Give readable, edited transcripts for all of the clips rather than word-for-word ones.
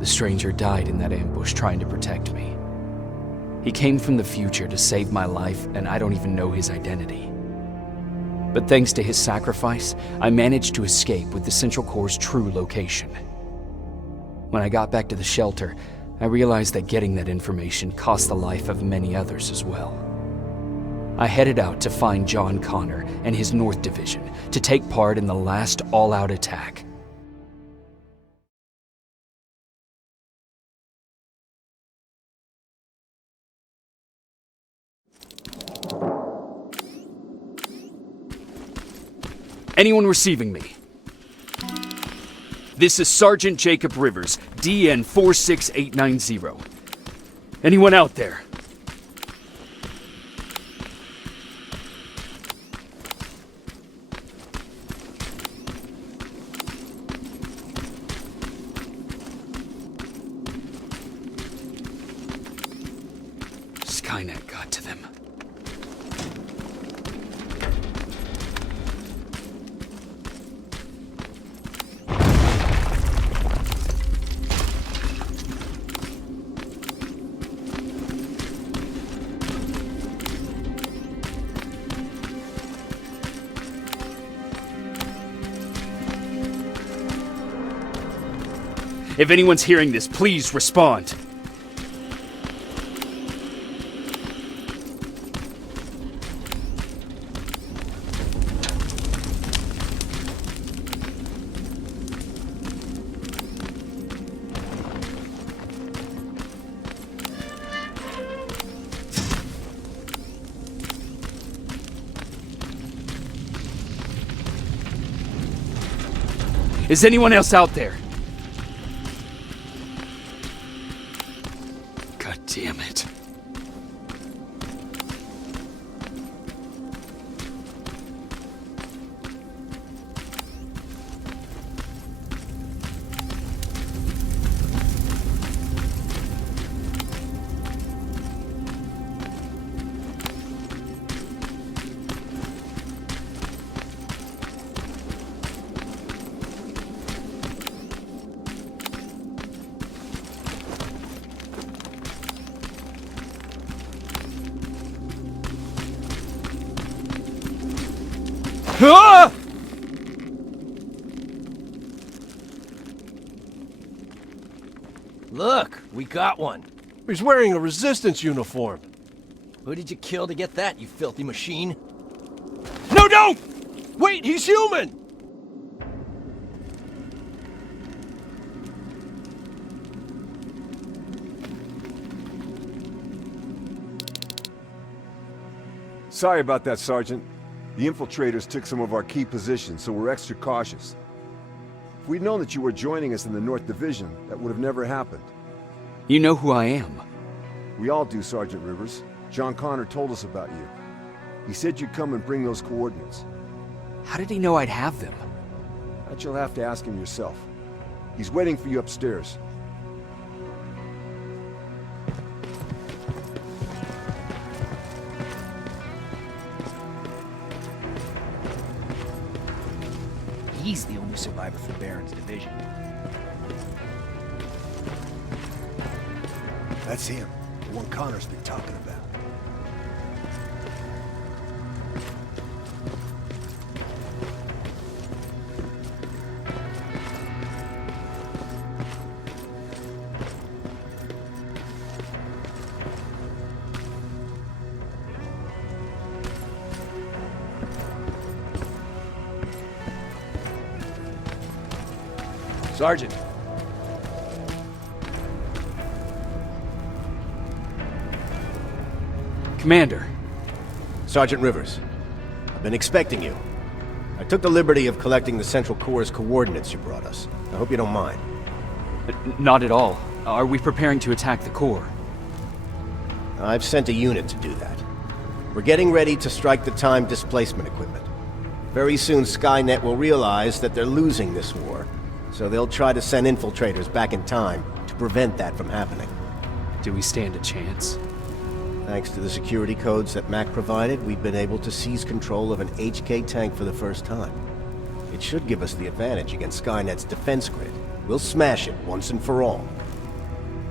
The stranger died in that ambush trying to protect me. He came from the future to save my life, and I don't even know his identity. But thanks to his sacrifice, I managed to escape with the Central Core's true location. When I got back to the shelter, I realized that getting that information cost the life of many others as well. I headed out to find John Connor and his North Division to take part in the last all-out attack. Anyone receiving me? This is Sergeant Jacob Rivers, DN 46890. Anyone out there? Skynet got to them. If anyone's hearing this, please respond. Is anyone else out there? God damn it. Ah! Look, we got one. He's wearing a resistance uniform. Who did you kill to get that, you filthy machine? No, don't! Wait, he's human! Sorry about that, Sergeant. The infiltrators took some of our key positions, so we're extra cautious. If we'd known that you were joining us in the North Division, that would have never happened. You know who I am. We all do, Sergeant Rivers. John Connor told us about you. He said you'd come and bring those coordinates. How did he know I'd have them? That you'll have to ask him yourself. He's waiting for you upstairs. He's the only survivor for Baron's division. That's him, the one Connor's been talking about. Sergeant. Commander. Sergeant Rivers, I've been expecting you. I took the liberty of collecting the Central Core's coordinates you brought us. I hope you don't mind. Not at all. Are we preparing to attack the core? I've sent a unit to do that. We're getting ready to strike the time displacement equipment. Very soon Skynet will realize that they're losing this war, so they'll try to send infiltrators back in time to prevent that from happening. Do we stand a chance? Thanks to the security codes that Mac provided, we've been able to seize control of an HK tank for the first time. It should give us the advantage against Skynet's defense grid. We'll smash it once and for all.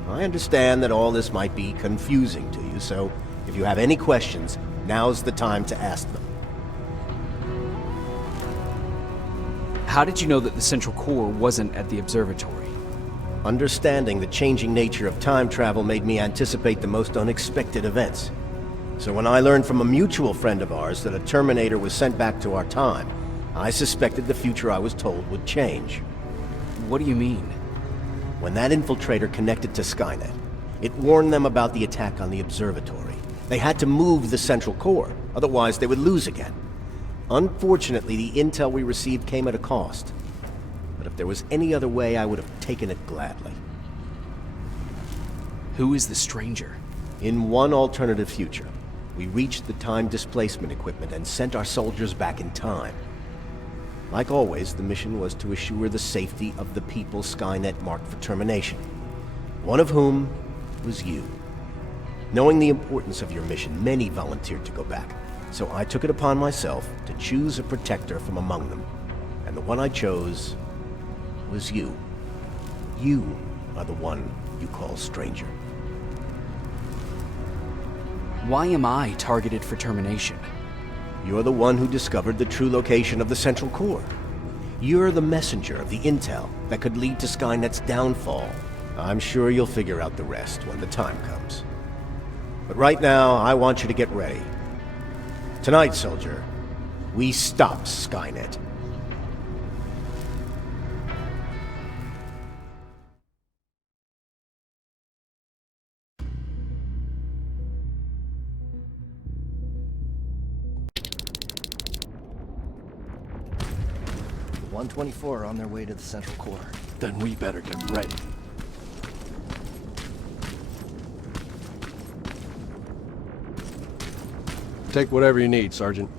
I understand that all this might be confusing to you, so if you have any questions, now's the time to ask them. How did you know that the central core wasn't at the observatory? Understanding the changing nature of time travel made me anticipate the most unexpected events. So when I learned from a mutual friend of ours that a Terminator was sent back to our time, I suspected the future I was told would change. What do you mean? When that infiltrator connected to Skynet, it warned them about the attack on the observatory. They had to move the central core, otherwise they would lose again. Unfortunately, the intel we received came at a cost. But if there was any other way, I would have taken it gladly. Who is the stranger? In one alternative future, we reached the time displacement equipment and sent our soldiers back in time. Like always, the mission was to assure the safety of the people Skynet marked for termination. One of whom was you. Knowing the importance of your mission, many volunteered to go back. So I took it upon myself to choose a protector from among them. And the one I chose was you. You are the one you call stranger. Why am I targeted for termination? You're the one who discovered the true location of the central core. You're the messenger of the intel that could lead to Skynet's downfall. I'm sure you'll figure out the rest when the time comes. But right now, I want you to get ready. Tonight, soldier, we stop Skynet. The 124 are on their way to the central core. Then we better get ready. Take whatever you need, Sergeant.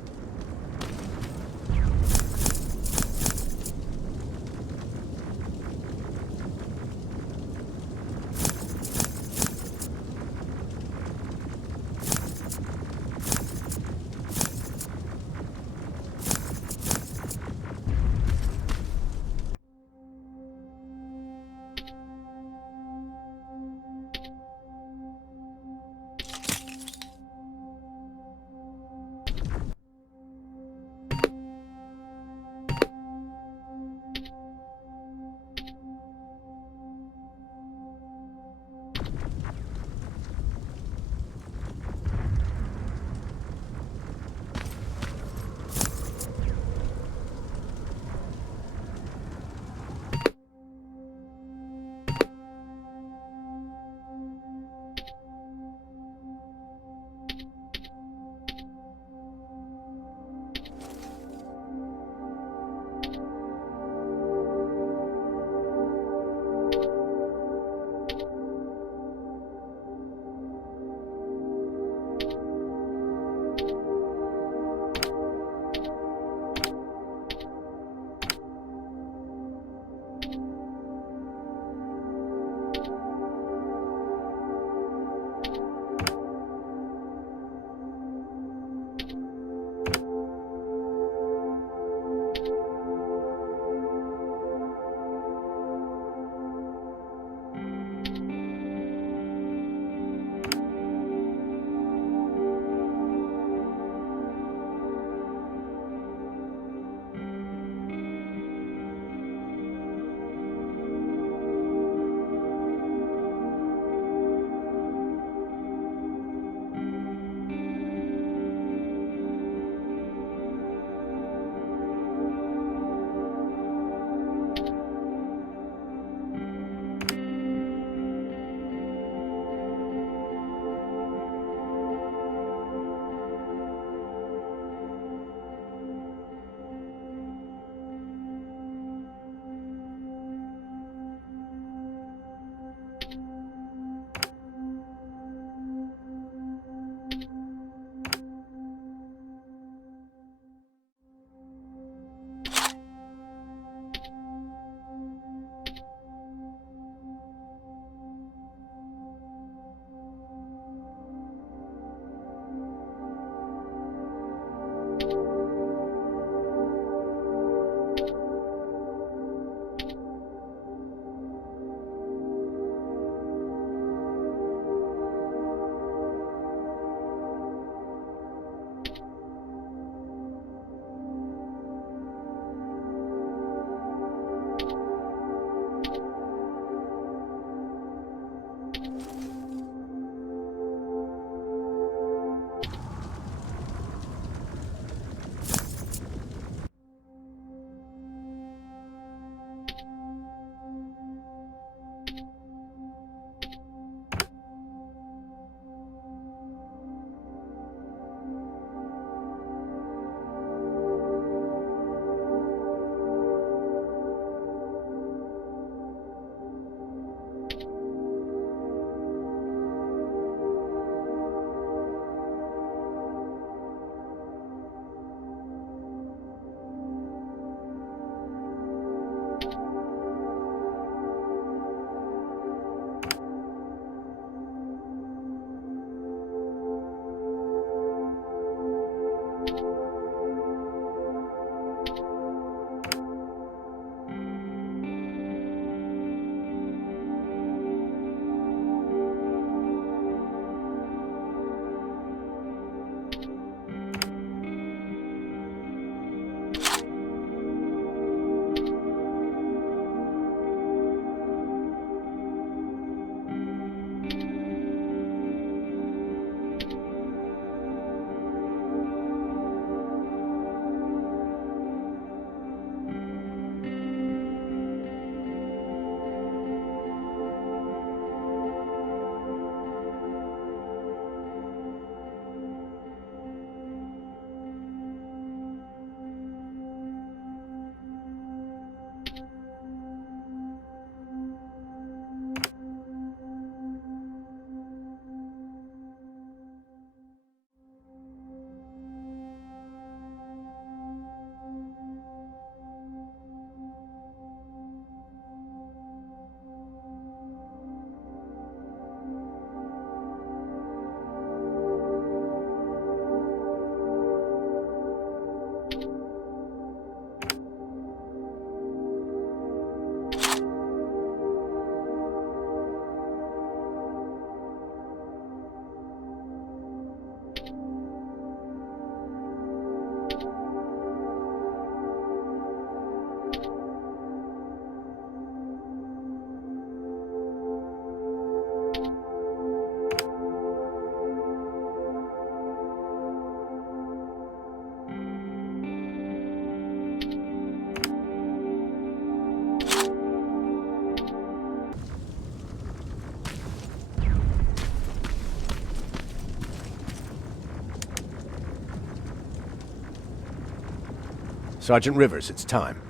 Sergeant Rivers, it's time.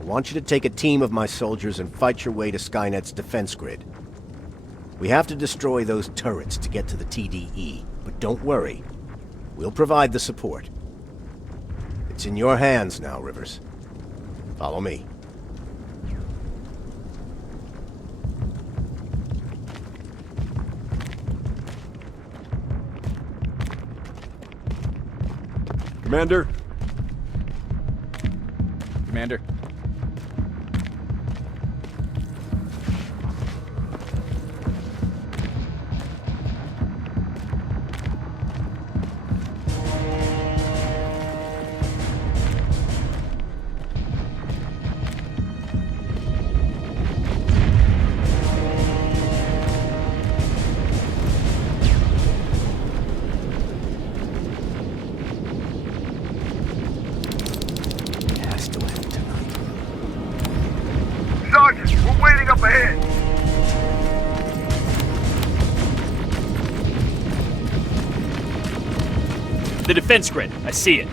I want you to take a team of my soldiers and fight your way to Skynet's defense grid. We have to destroy those turrets to get to the TDE, but don't worry. We'll provide the support. It's in your hands now, Rivers. Follow me. Commander? Commander. Sergeant, we're waiting up ahead. The defense grid. I see it.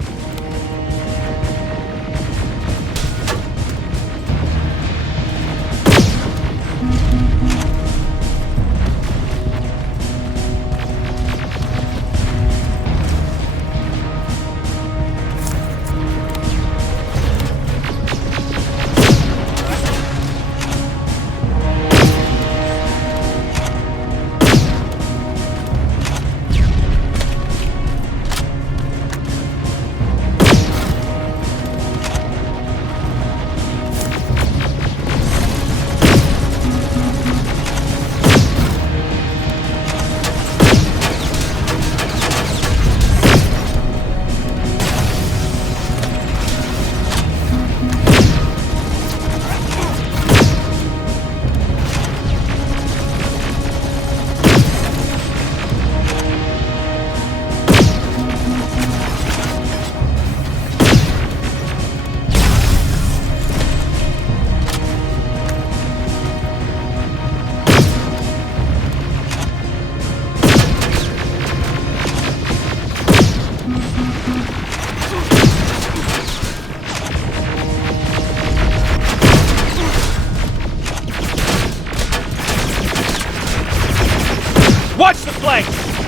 Watch the flank!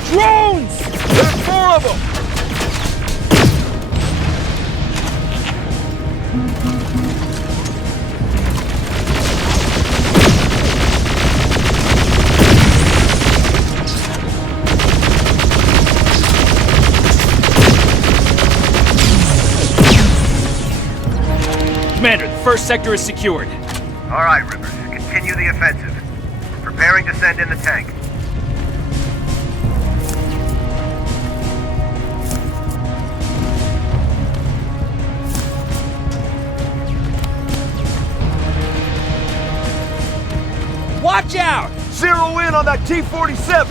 Drones! There's 4 of them! Commander, the first sector is secured. All right, Rivers. Continue the offensive. Preparing to send in the tank. Watch out! Zero in on that T-47!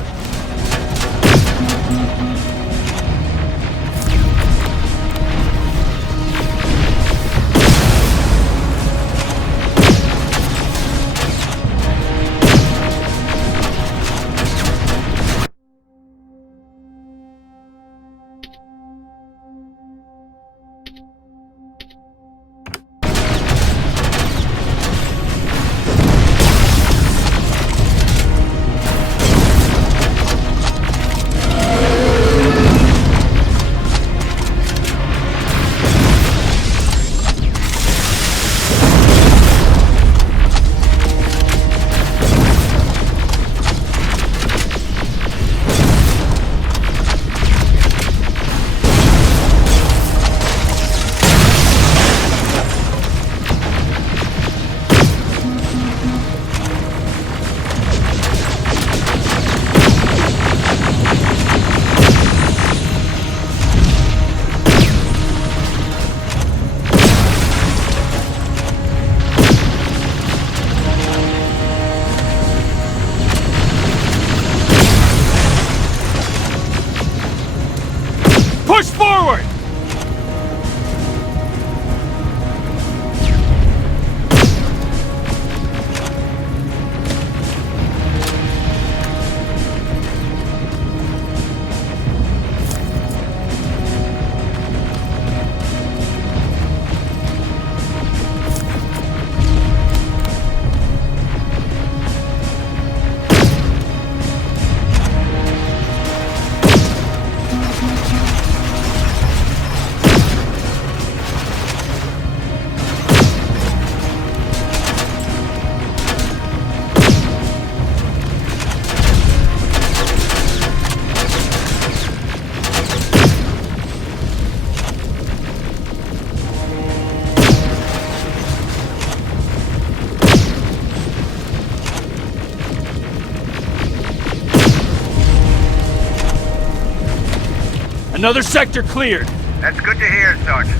Another sector cleared. That's good to hear, Sergeant.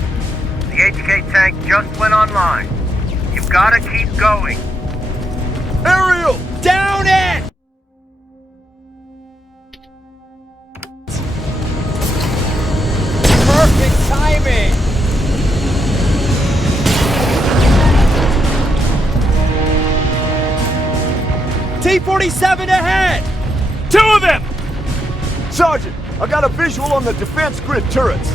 The HK tank just went online. You've gotta keep going. Aerial! Down it! Perfect timing! T-47 ahead! 2 of them! Sergeant, I got a visual on the defense grid turrets.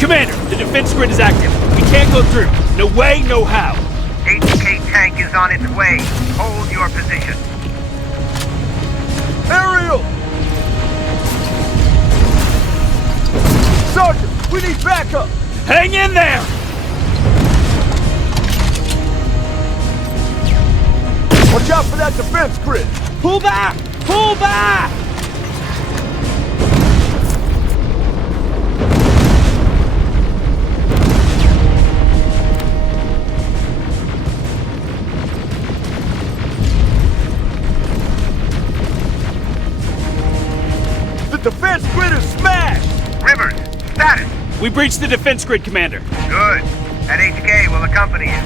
Commander, the defense grid is active. We can't go through. No way, no how. HK tank is on its way. Hold your position. Aerial! Sergeant, we need backup! Hang in there! Watch out for that defense grid! Pull back! Pull back! The defense grid is smashed! Rivers, status. We breached the defense grid, Commander. Good. That HK will accompany you.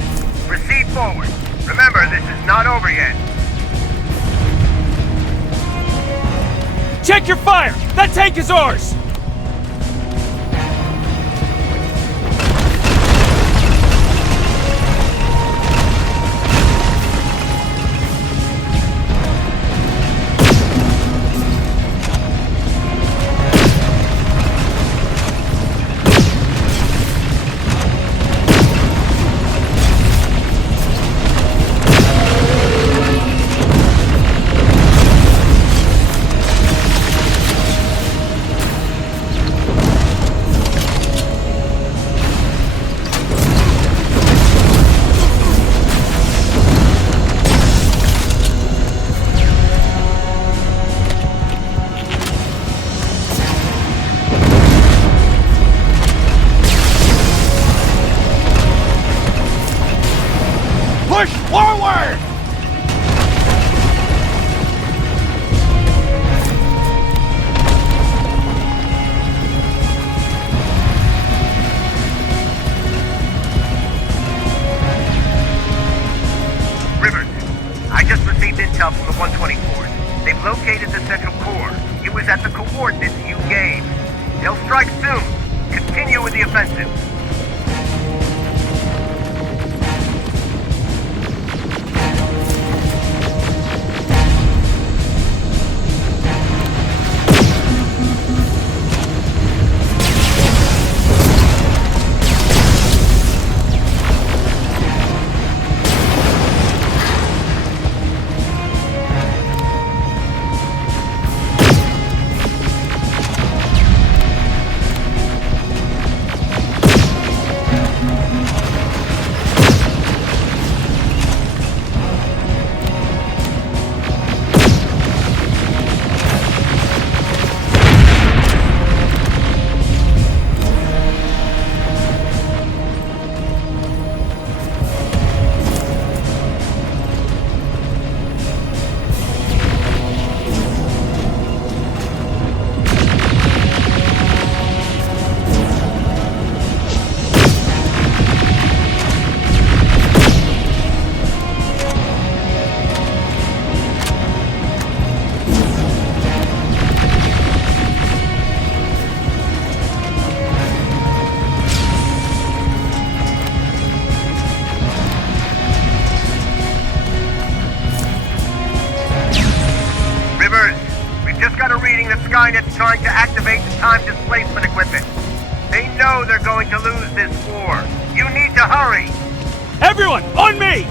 Proceed forward. Remember, this is not over yet. Check your fire! That tank is ours! Push forward! Rivers, I just received intel from the 124s. They've located the central core. It was at the coordinates you gave. They'll strike soon. Continue with the offensive. trying to activate the time displacement equipment. They know they're going to lose this war. You need to hurry! Everyone, on me!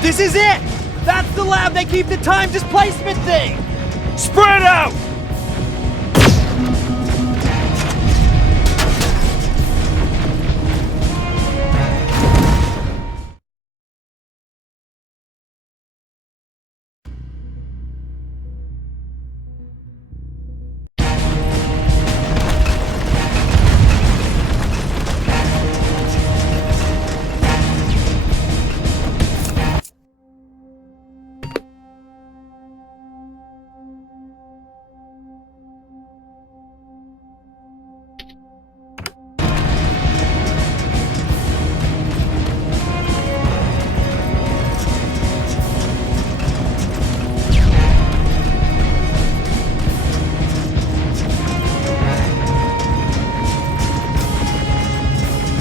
This is it! That's the lab they keep the time displacement thing! Spread out!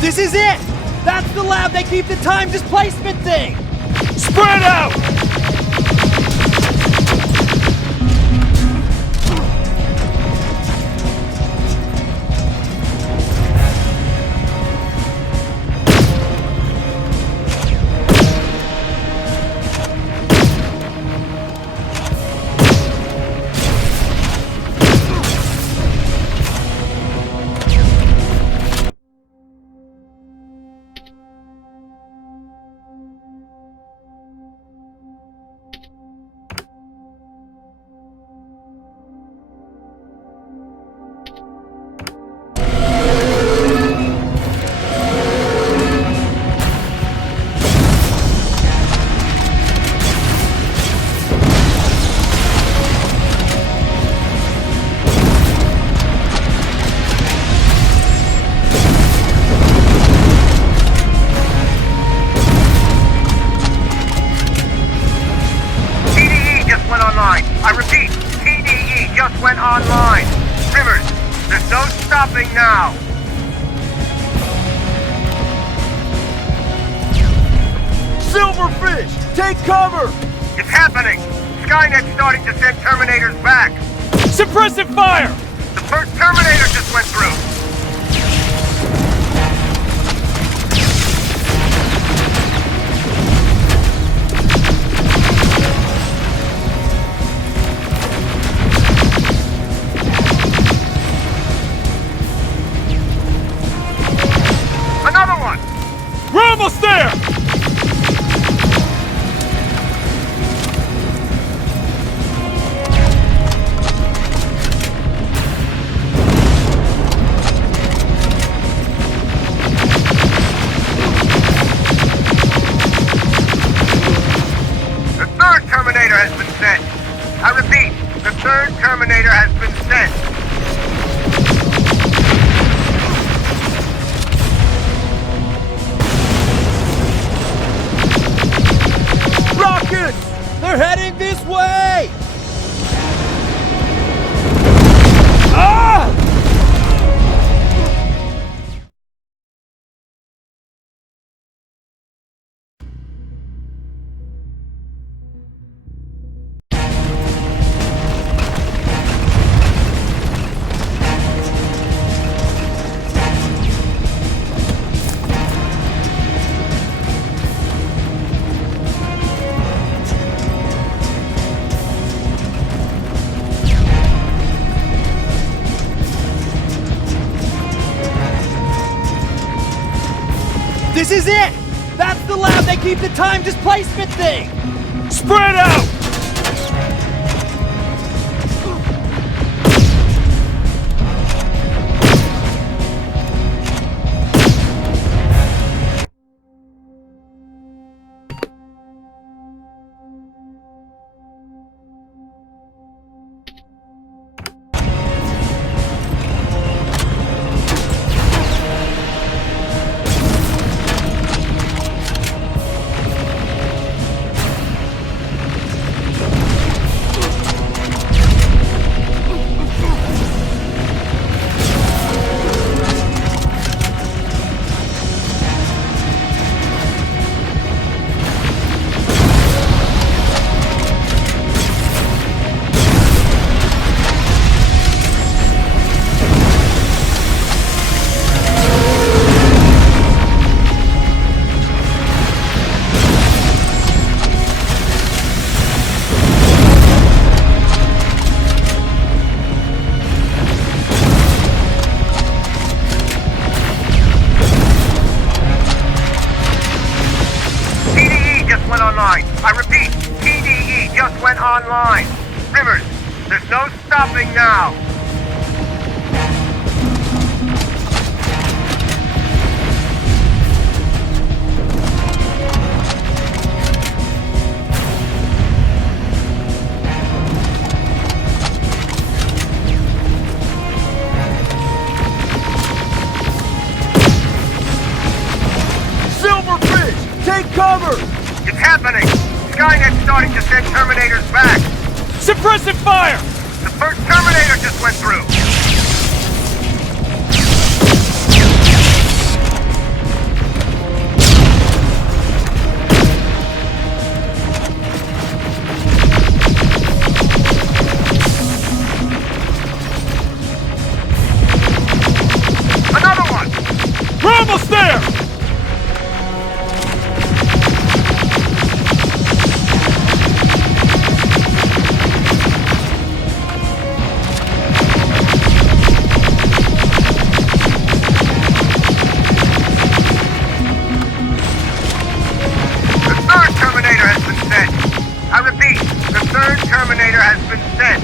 This is it! That's the lab they keep the time displacement thing! Spread out! I repeat, TDE just went online. Rivers, there's no stopping now. Silverfish, take cover! It's happening. Skynet's starting to send Terminators back. Suppressive fire! The first Terminator just went through. Another one! We're almost there! The third Terminator has been sent. I repeat, the third Terminator has been sent. Rockets! They're heading this way! Ah! This is it! That's the lab they keep the time displacement thing! Spread out! plant online. Rivers, there's no stopping now. Take cover! It's happening! Skynet's starting to send Terminators back! Suppressive fire! The first Terminator just went through! Another one! We're almost there! Terminator has been sent.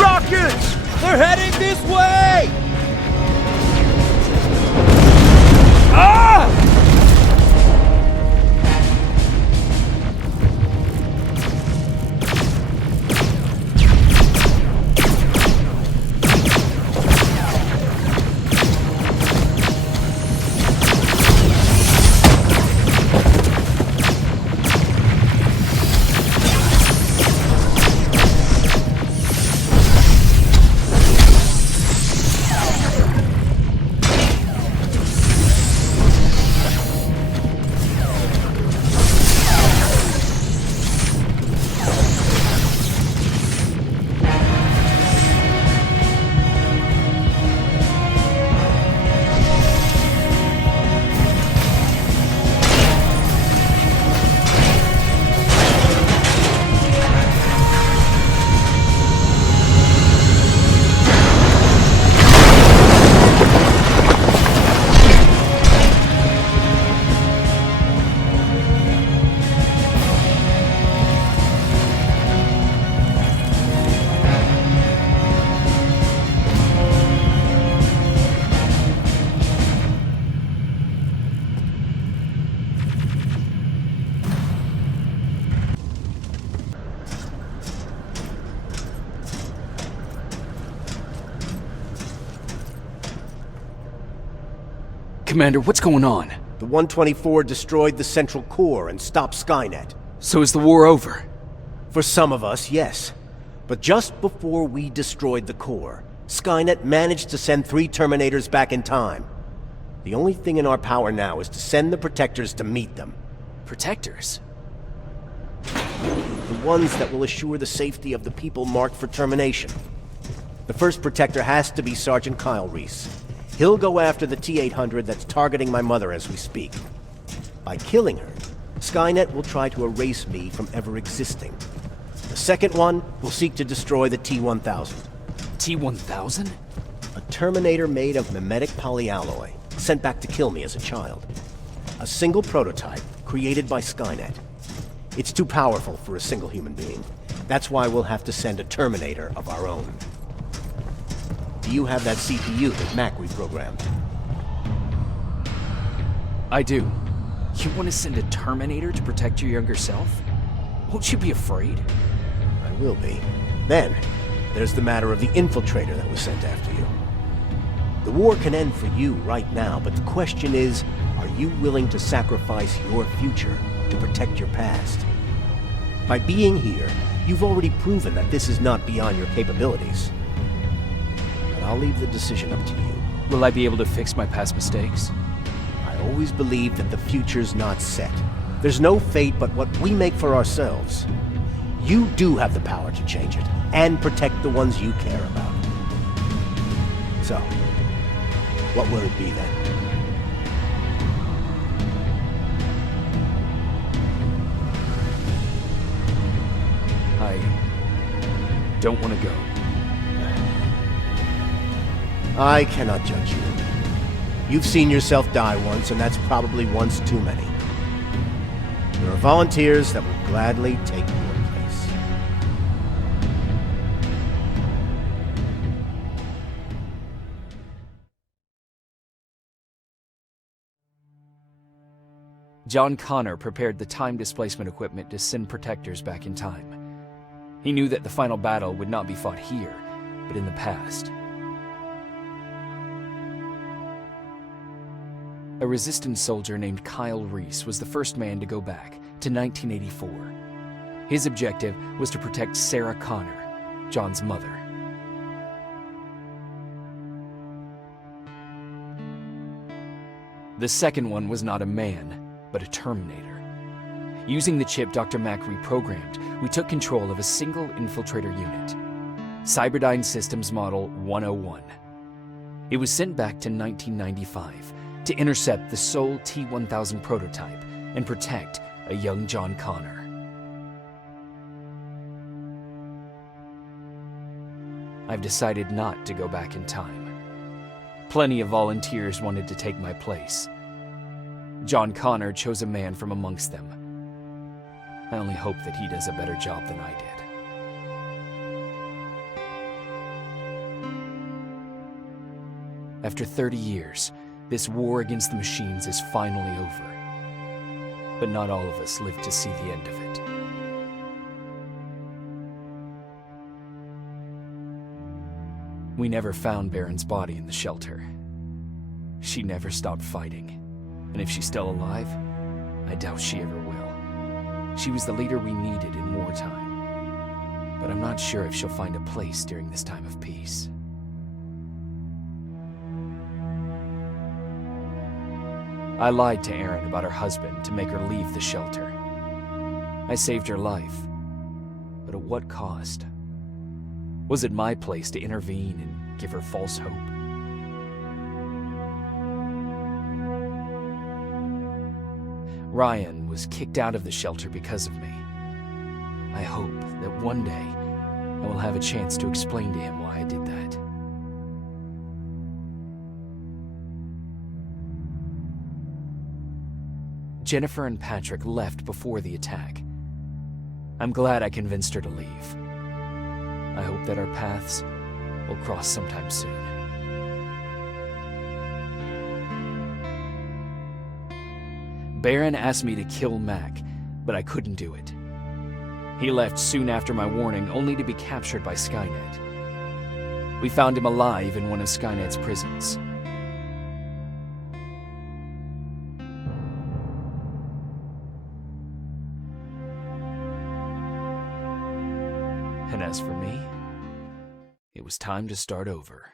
Rockets! They're heading this way! Ah! Commander, what's going on? The 124 destroyed the central core and stopped Skynet. So is the war over? For some of us, yes. But just before we destroyed the core, Skynet managed to send 3 Terminators back in time. The only thing in our power now is to send the Protectors to meet them. Protectors? The ones that will assure the safety of the people marked for termination. The first Protector has to be Sergeant Kyle Reese. He'll go after the T-800 that's targeting my mother as we speak. By killing her, Skynet will try to erase me from ever existing. The second one will seek to destroy the T-1000. T-1000? A Terminator made of mimetic polyalloy, sent back to kill me as a child. A single prototype created by Skynet. It's too powerful for a single human being. That's why we'll have to send a Terminator of our own. Do you have that CPU that Mac reprogrammed? I do. You want to send a Terminator to protect your younger self? Won't you be afraid? I will be. Then, there's the matter of the infiltrator that was sent after you. The war can end for you right now, but the question is, are you willing to sacrifice your future to protect your past? By being here, you've already proven that this is not beyond your capabilities. But I'll leave the decision up to you. Will I be able to fix my past mistakes? I always believe that the future's not set. There's no fate but what we make for ourselves. You do have the power to change it, and protect the ones you care about. So, what will it be then? I don't want to go. I cannot judge you. You've seen yourself die once, and that's probably once too many. There are volunteers that will gladly take your place. John Connor prepared the time displacement equipment to send protectors back in time. He knew that the final battle would not be fought here, but in the past. A resistance soldier named Kyle Reese was the first man to go back to 1984. His objective was to protect Sarah Connor, John's mother. The second one was not a man, but a Terminator. Using the chip Dr. Mack reprogrammed, we took control of a single infiltrator unit, Cyberdyne Systems Model 101. It was sent back to 1995 to intercept the sole T-1000 prototype and protect a young John Connor. I've decided not to go back in time. Plenty of volunteers wanted to take my place. John Connor chose a man from amongst them. I only hope that he does a better job than I did. After 30 years, this war against the machines is finally over. But not all of us live to see the end of it. We never found Baron's body in the shelter. She never stopped fighting. And if she's still alive, I doubt she ever will. She was the leader we needed in wartime. But I'm not sure if she'll find a place during this time of peace. I lied to Erin about her husband to make her leave the shelter. I saved her life, but at what cost? Was it my place to intervene and give her false hope? Ryan was kicked out of the shelter because of me. I hope that one day I will have a chance to explain to him why I did that. Jennifer and Patrick left before the attack. I'm glad I convinced her to leave. I hope that our paths will cross sometime soon. Baron asked me to kill Mac, but I couldn't do it. He left soon after my warning, only to be captured by Skynet. We found him alive in one of Skynet's prisons. And as for me, it was time to start over.